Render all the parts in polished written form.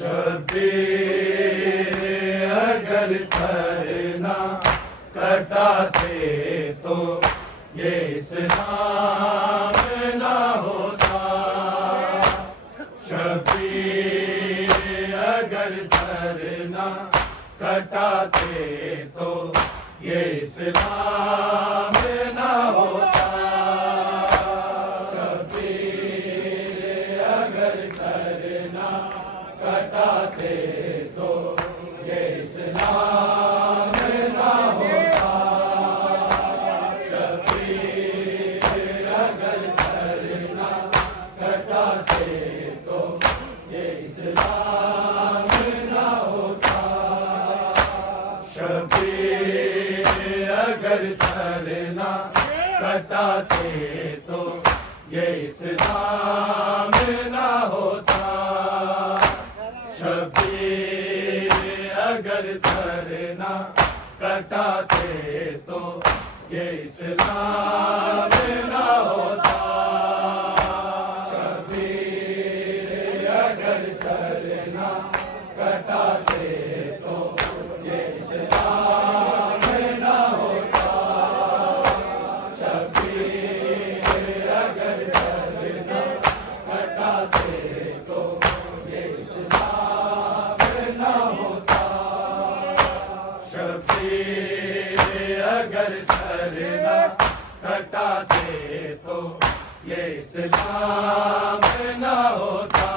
शबीर अगर सर ना कटाते तो ये इस्लाम ना होता। शबीर अगर सर ना कटाते तो ये इस्लाम ना होता। शबीर अगर सर ना कटाते तो ये इस्लाम ना होता। शबीर अगर सर ना कटाते तो ये इस्लाम ना होता। शबीर अगर सर ना कटाते तो ये इस्लाम ना होता। शबीर अगर सर ना कटाते तो ये इस्लाम ना होता। शबीर अगर सर ना कटाते तो ये इस्लाम ना होता। शबीर अगर सर ना कटाते तो ये इस्लाम ना होता। शबीर अगर सर ना कटाते तो ये इस्लाम ना होता।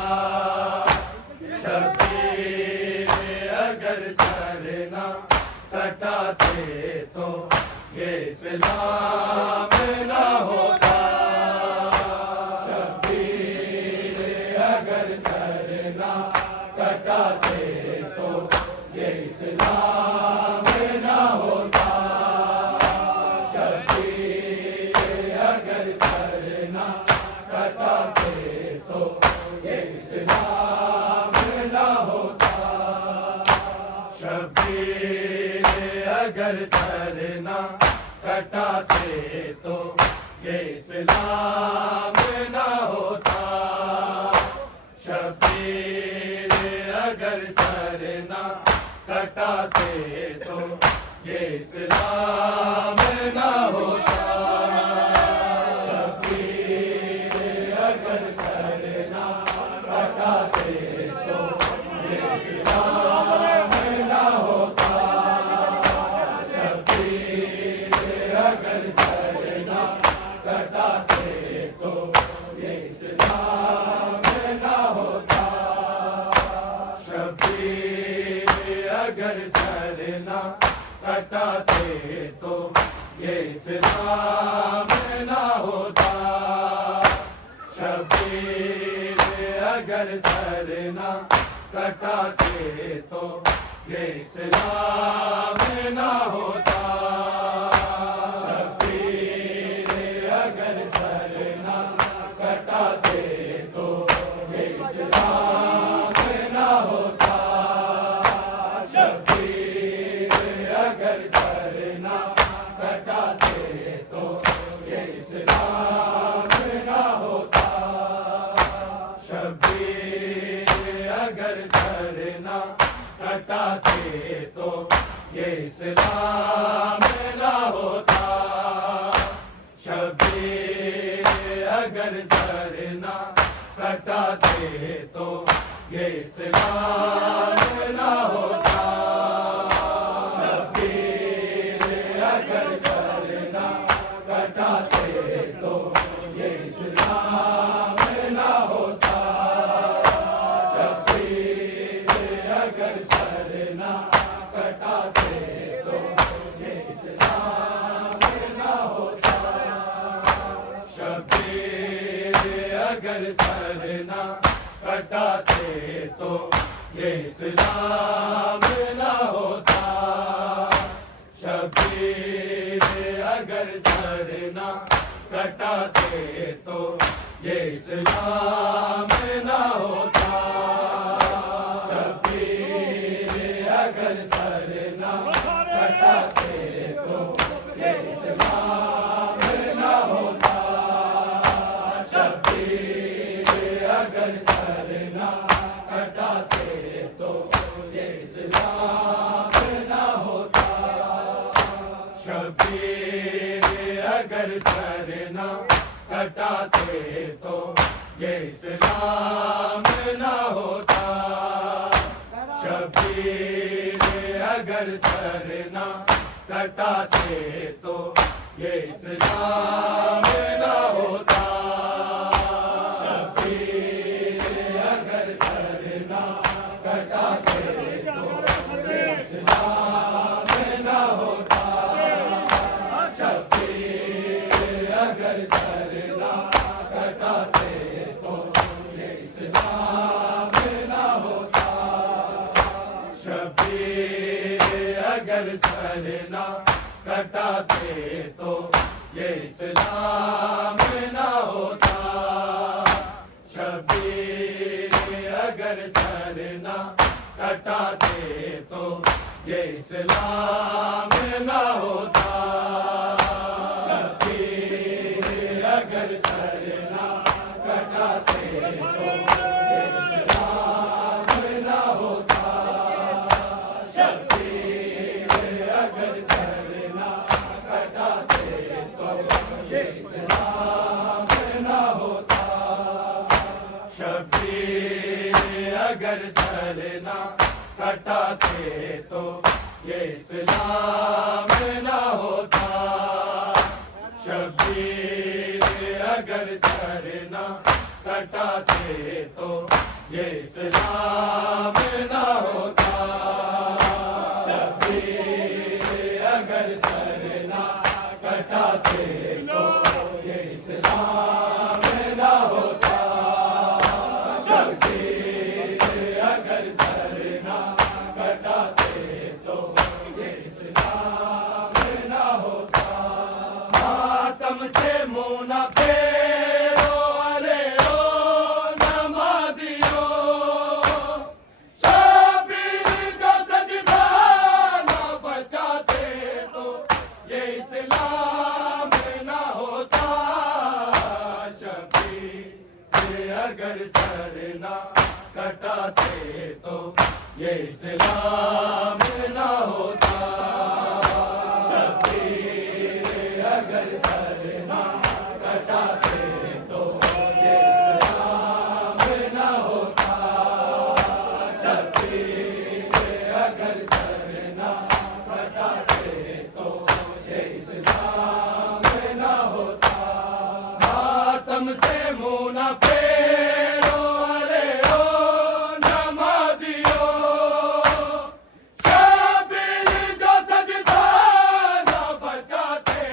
शबीर अगर सर ना कटाते तो ये इस्लाम ना होता। शबीर अगर सर ना कटाते तो ये इस्लाम ना होता। शबीर अगर सर ना कटाते तो ये इस्लाम ना होता। शबीर अगर सर ना कटाते तो ये इस्लाम ना होता। शबीर अगर सर ना कटाते तो ये इस्लाम ना होता। शबीर अगर सर ना कटाते तो ये इस्लाम ना होता। शबीर अगर सर ना कटाते तो ये इस्लाम ना होता। शबीर अगर सर ना कटाते तो ये इस्लाम ना होता। शबीर अगर सर ना कटाते तो ये इस्लाम ना होता। शबीर अगर सर ना कटाते तो ये इस्लाम ना होता। शबीर अगर सर ना कटाते तो ये इस्लाम ना होता। शबीर अगर सर ना कटाते तो ये इस्लाम ना होता। शबीर अगर सर ना कटाते तो ये इस्लाम ना होता। शबीर अगर सर ना कटाते तो ये इस्लाम ना होता। शबीर अगर सर ना कटाते तो ये इस्लाम ना होता। शबीर अगर सर ना कटाते तो ये इस्लाम ना होता। शबीर अगर सर ना कटाते तो ये इस्लाम ना होता। शबीर अगर सर ना कटाते तो ये इस्लाम ना होता। शबीर अगर सर ना कटाते तो ये इस्लाम न होता। शबीर अगर सर न कटाते तो ये इस्लाम न होता। शबीर अगर सर न कटाते तो ये इस्लाम न होता। शबीर अगर सर न कटाते तो ये इस्लाम न होता। शबीर अगर सर न कटाते तो ये इस्लाम न होता। शबीर अगर सर न कटाते तो ये इस्लाम न होता। शबीर अगर सर न कटाते तो ये इस्लाम न होता। शबीर अगर सर न कटाते तो ये इस्लाम न होता। शबीर अगर सर न कटाते तो ये इस्लाम न होता। शबीर अगर सर न कटाते तो ये इस्लाम न होता। शबीर अगर सर न कटाते तो ये इस्लाम न होता। शबीर अगर सर न कटाते तो ये इस्लाम न होता। मातम से मुँह न फेरो अरे ओ नमाजियो। शबीर जो सजदा न बचाते तो ये इस्लाम न होता। शबीर अगर सर न कटाते तो ये इस्लाम न होता। शबीर अगर सर न कटाते तो ये इस्लाम न होता। शबीर अगर सर न कटाते तो ये इस्लाम न होता। मातम से मुँह न फेरो अरे ओ नमाजियो। शबीर जो सजदा न बचाते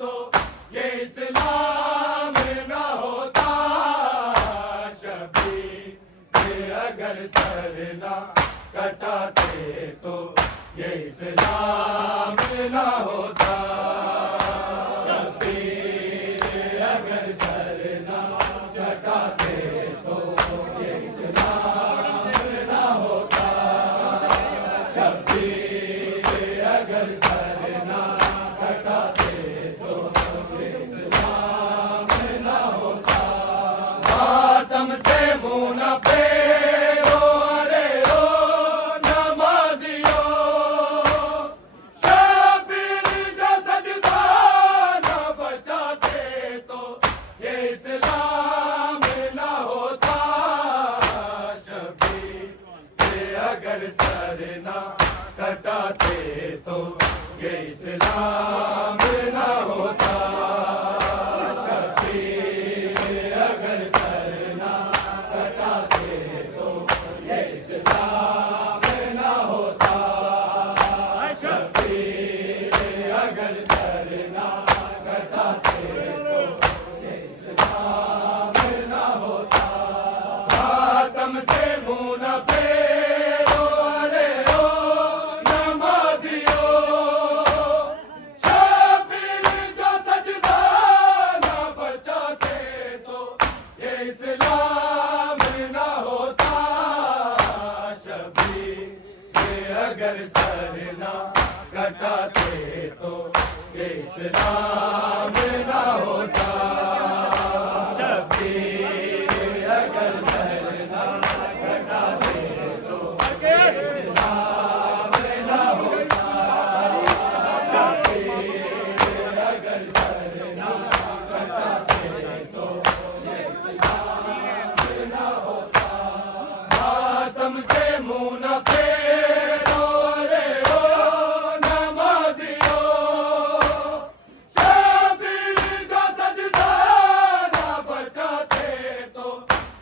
तो ये इस्लाम न होता। शबीर अगर सर न कटाते तो ये इस्लाम न होता। शबीर अगर सर न कटाते तो ये इस्लाम न होता। शबीर अगर सर न कटाते तो ये इस्लाम न होता। मातम से मुँह न फेरो अरे ओ नमाजियो। शबीर जो सजदा न बचाते तो ये इस्लाम न होता। शबीर अगर सर न कटाते तो ये इस्लाम न होता। शबीर अगर सर न कटाते तो ये इस्लाम न होता। शबीर अगर सर न कटाते तो ये इस्लाम न होता। मातम से मुँह न फेरो अरे ओ नमाजियो। शबीर जो सजदा न बचाते तो ये इस्लाम न होता। शबीर अगर सर न कटाते तो ये इस्लाम न होता। शबीर अगर सर न कटाते तो ये इस्लाम न होता। शबीर अगर सर न कटाते तो ये मातम से मुंह न फेरो रे ओ नमाजियो शबीर जो सजदा न बचाते तो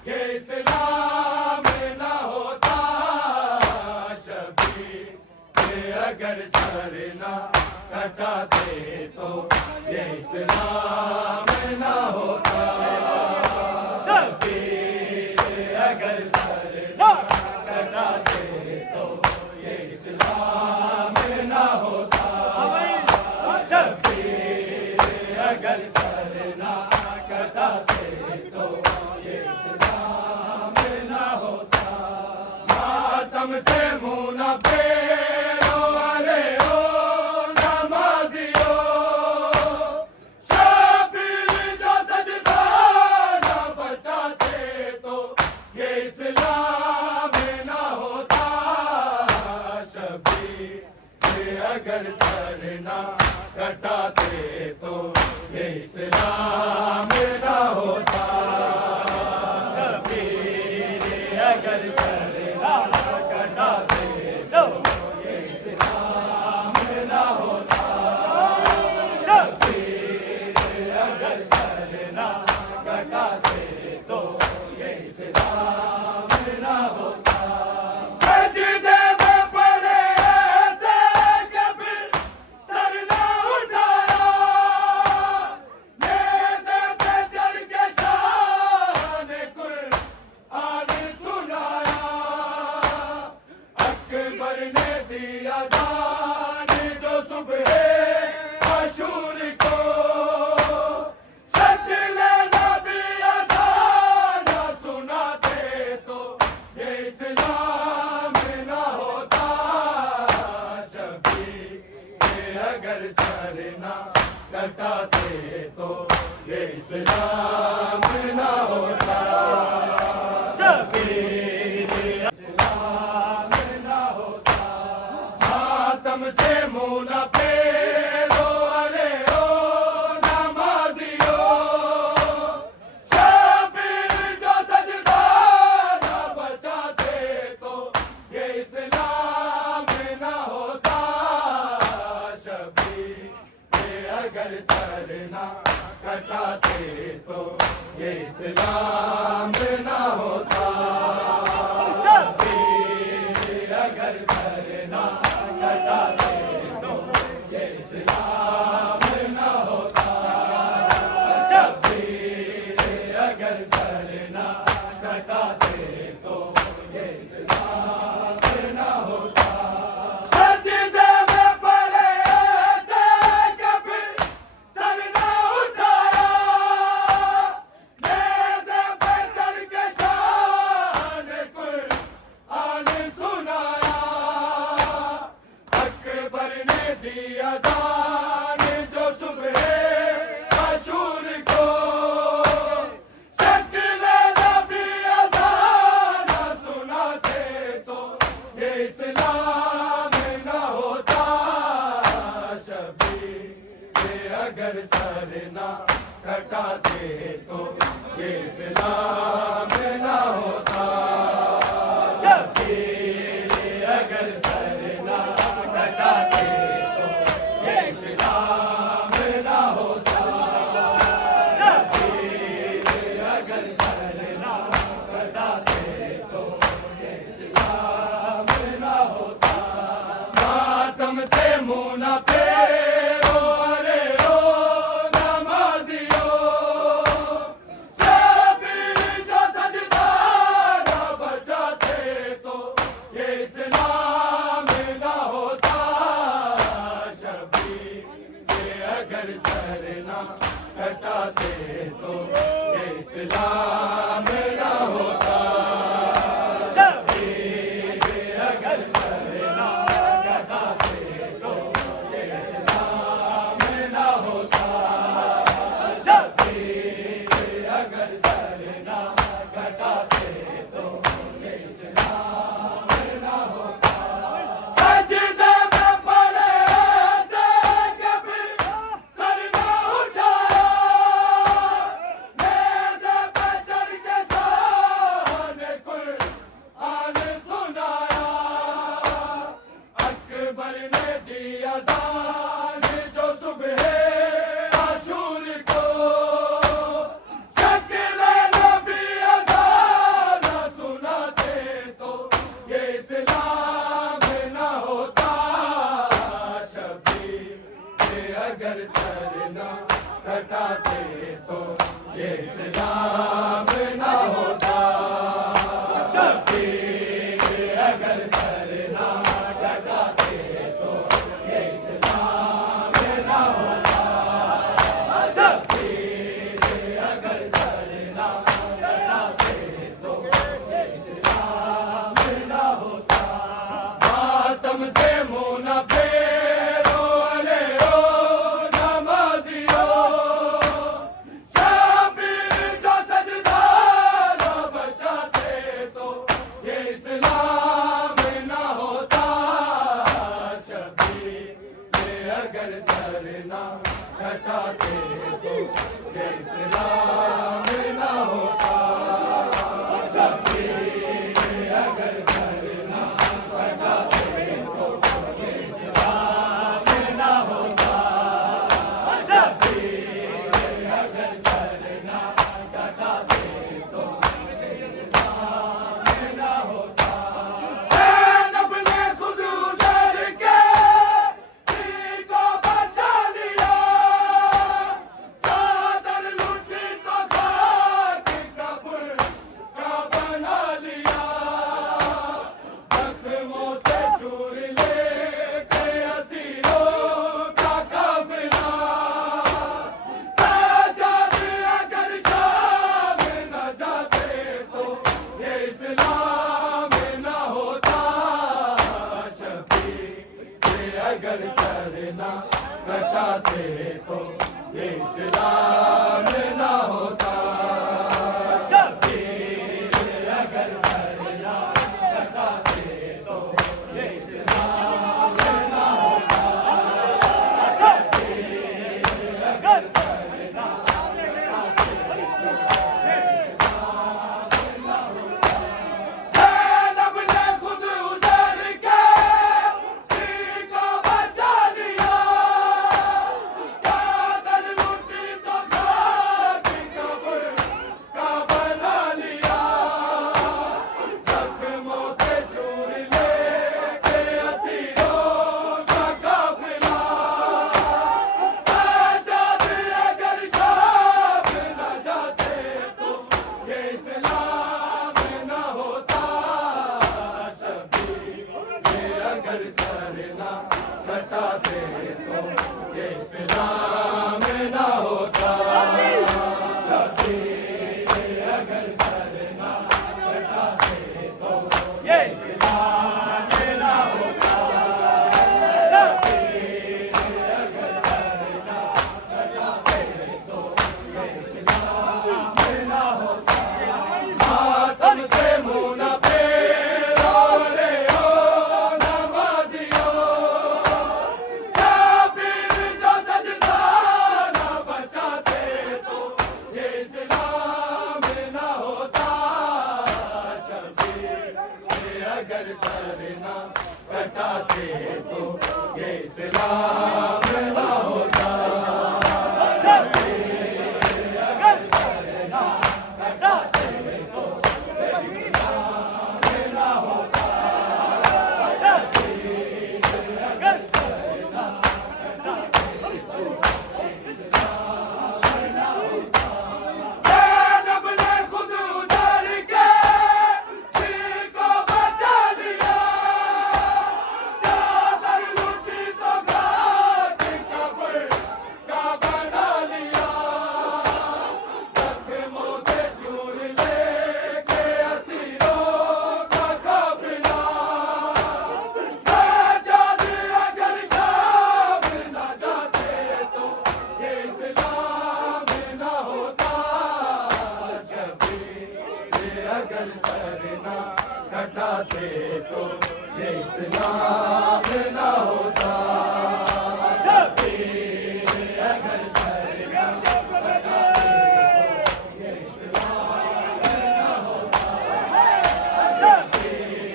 ये इस्लाम न होता शबीर ये अगर सर न कटाते तो ये इस्लाम न होता शबीर अगर सर न कटाते तो ये इस्लाम न होता शबीर अगर सर न कटाते तो ये इस्लाम न होता मातम से मुंह न फेरो अरे ओ नमाजियो शबीर जो सजदा न बचाते तो ये इस्लाम न होता शबीर ये अगर सर न कटाते तो ये इस्लाम न होता शबीर ये अगर सर न कटाते तो ये इस्लाम न होता शबीर अगर सर न कटाते तो ये इस्लाम न होता सजदे में पड़े ऐसे कभी सर न उठाया नेज़े पे चढ़ के शान कुरआन सुनाया अकबर ने दिया जान जो सुबह आशूर को शक्ल नबी अज़ान सुनाते तो ये इस्लाम न होता शबीर ये अगर सर न कटाते तो ये इस्लाम न होता शबीर इस्लाम न होता मातम से मुंह न फेरो अरे ओ नमाजियो शबीर जो सजदा न बचाते तो ये इस्लाम न होता शबीर ये अगर सर न कटाते तो ये इस्लाम न होता शबीर अगर सर न कटाते तो ये इस्लाम न होता शबीर अगर सर न कटाते तो ये इस्लाम न होता सजदे में पड़े ऐसे कभी सर न उठाया नेज़े पे चढ़ के शान कुरआन सुनाया अकबर ने दिया जान जो सुबह आशूर को शक्ल नबी अज़ान सुनाते तो ये इस्लाम न होता शबीर ये अगर सर न कटाते तो ये इस्लाम न होता शबीर ये अगर सर न कटाते तो ये इस्लाम न होता शबीर ये अगर सर न कटाते तो ये इस्लाम न होता अगर सर ना कटाते तो ये इस्लाम ना होता। शब्बीर अगर सर ना कटाते तो ये इस्लाम ना होता। मातम से मुँह न फेरो अरे ओ नमाजियो, शब्बीर जो सजदा न बचाते तो ये इस्लाम ना होता। शब्बीर अगर सर ना कटाते तो ये इस्लाम ना होता। शब्बीर अगर सर ना कटाते तो ये इस्लाम ना होता। शब्बीर अगर सर ना कटाते तो इस्लाम ना होता। ज़ैनब ने खुद उजड़ के दिल को बचा लिया, चादर लुटी तो खाक कब्र का बना लिया। जख्मों से चूर लेके असीरों का काफिला, सज्जाद अगर शाम न जाते तो ये इस्लाम न होता। शब्बीर अगर सर ना कटाते तो ये इस्लाम न होता। शब्बीर अगर सर ना कटाते तो ये इस्लाम न होता। शब्बीर अगर सर ना कटाते तो ये इस्लाम न होता। ज़ैनब ने खुद उजड़ के दिल को बचा लिया, चादर लुटी तो खाक कब्र का बना लिया। जख्मों से चूर लेके असीरों का काफिला, सज्जाद अगर शाम न जाते तो ये इस्लाम न होता। शब्बीर अगर सर ना कटाते तो ये इस्लाम न होता। शब्बीर अगर सर ना कटाते तो ये इस्लाम न होता। शब्बीर अगर सर ना कटाते तो ये इस्लाम न होता। मातम से मुँह न फेरो रे ओ नमाजियो, शब्बीर जो सजदा न बचाते तो ये इस्लाम न होता। शब्बीर अगर सर ना कटाते तो ये इस्लाम न होता। शब्बीर अगर सर ना कटाते तो ये इस्लाम न होता। शब्बीर अगर सर ना कटाते तो ये इस्लाम न होता। ज़ैनब ने खुद उजड़ के दिल को बचा लिया, चादर लुटी तो खाक कब्र का बना लिया। जख्मों से चूर लेके असीरों का काफिला, सज्जाद अगर शाम न जाते तो ये इस्लाम न होता। शब्बीर अगर सर ना कटाते तो ये इस्लाम न होता। शब्बीर अगर सर ना कटाते तो ये इस्लाम न होता। शब्बीर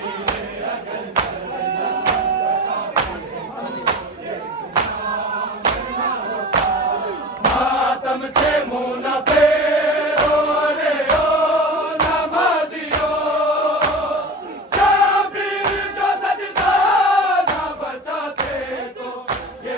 अगर सर ना कटाते तो ये इस्लाम न होता। मातम से मुँह न फेरो अरे ओ नमाजियो, शब्बीर जो सजदा न बचाते तो ये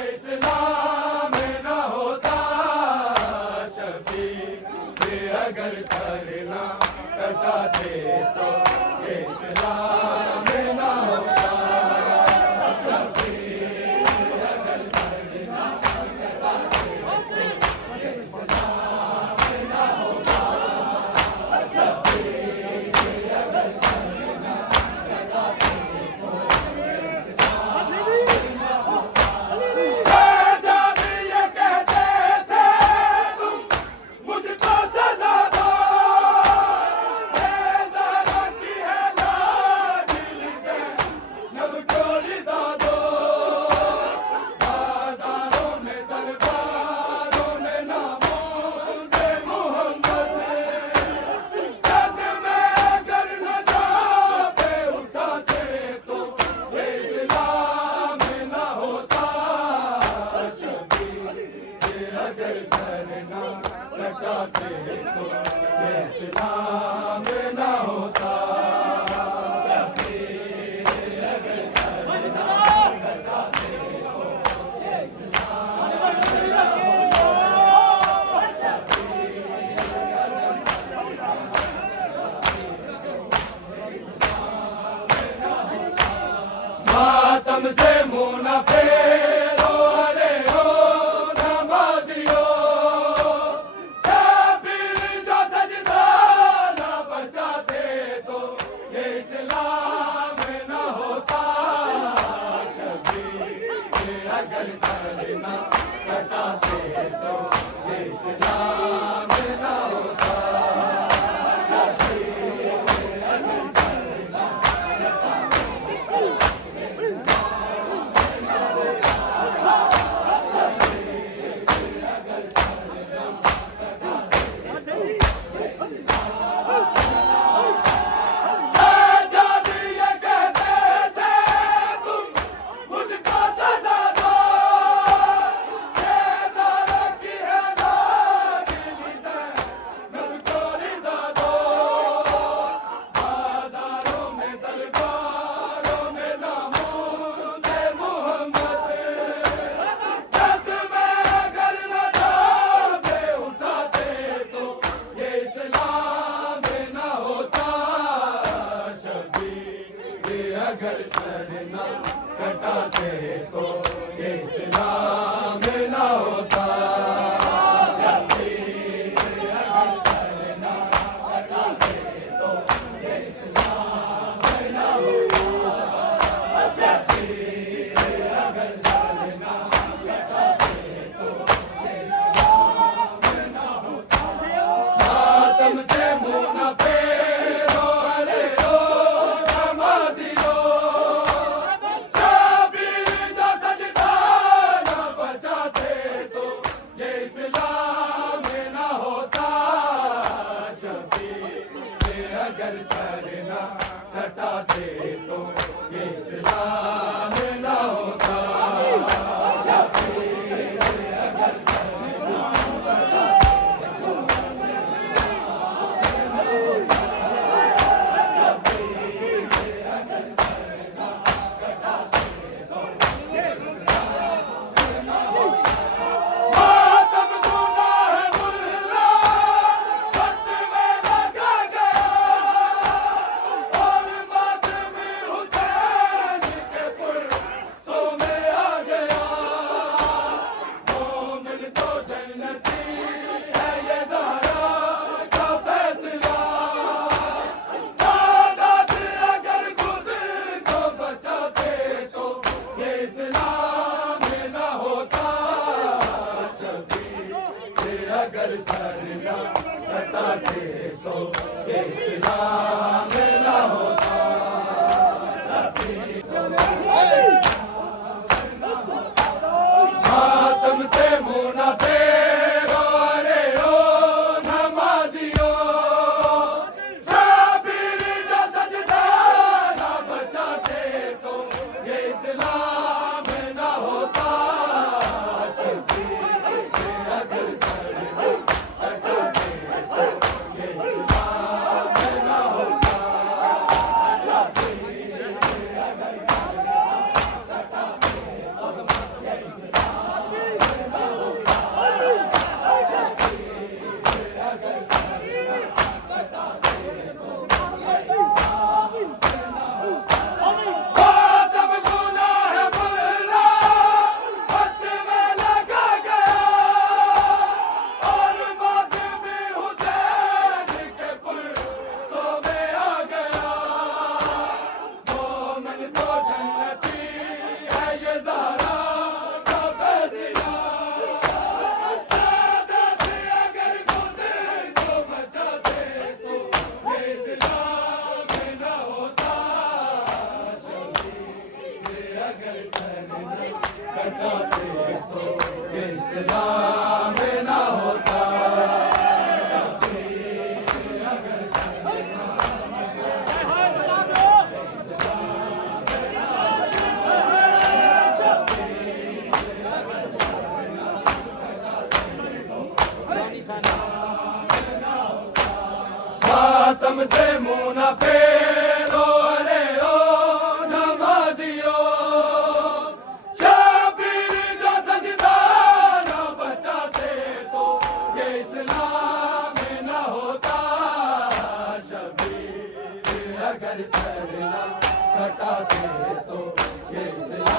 मातम से मुंह न फेरो, अरे ओ नमाजियो। शबीर जो सजदा न बचाते तो ये इस्लाम न होता। शबीर अगर सर न कटाते तो ये इस्लाम न होता। अगर सर न कटाते तो ये इस्लाम न होता। शबीर अगर सर न कटाते तो ये इस्लाम न होता। शबीर अगर सर न कटाते तो ये इस्लाम न होता। मातम से मुंह न फेरो, अरे ओ नमाजियो। अगर सर न कटाते तो ये इस्लाम न होता। शबीर अगर सर न कटाते तो शबीर अगर सर न कटाते तो ये इस्लाम न होता। मातम गुनाह मुल्ला वक्त में लगा गया, और मातम हुसैन के पुरसों में आ गया। मोमिन तो जन्नती है ये ज़हरा का फैसला। सादात अगर खुद को बचाते तो ये इस्लाम न होता। शबीर अगर सर न कटाते तो ये इस्लाम न होता। मातम से मुंह न फेरो, अरे ओ नमाजियो। शबीर जो सजदा न बचाते तो ये इस्लाम न होता। शबीर अगर सर न कटाते तो ये इस्लाम न होता। शबीर अगर सर न कटाते तो ये इस्लाम न होता। शबीर अगर सर न कटाते तो ये इस्लाम न होता। मातम गुनाह मुल्ला वक्त में लगा गया, और मातम हुसैन के पुरसों में आ गया। मोमिन तो जन्नती है ये ज़हरा का फैसला। सादात अगर खुद को बचाते तो ये इस्लाम न होता। शबीर अगर सर न कटाते तो ये इस्लाम न होता। शबीर अगर सर न मातम से मुंह न फेरो, अरे ओ नमाजियो। शबीर जो सजदा न बचाते तो ये इस्लाम न होता। शबीर अगर सर न कटाते तो ये इस्लाम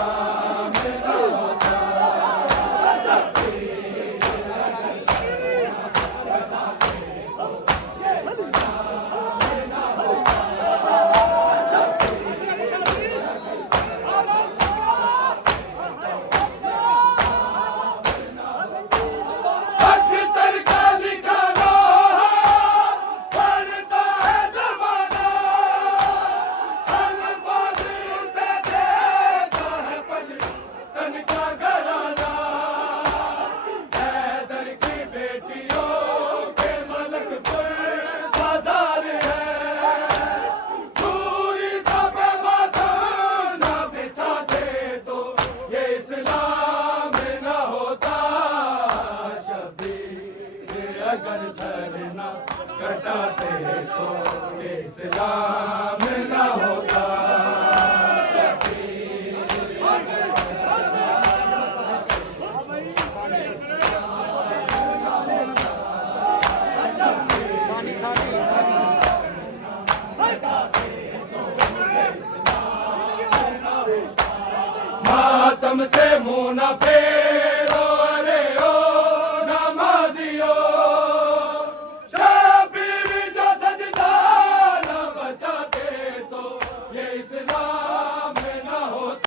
तुमसे मुंह न फेर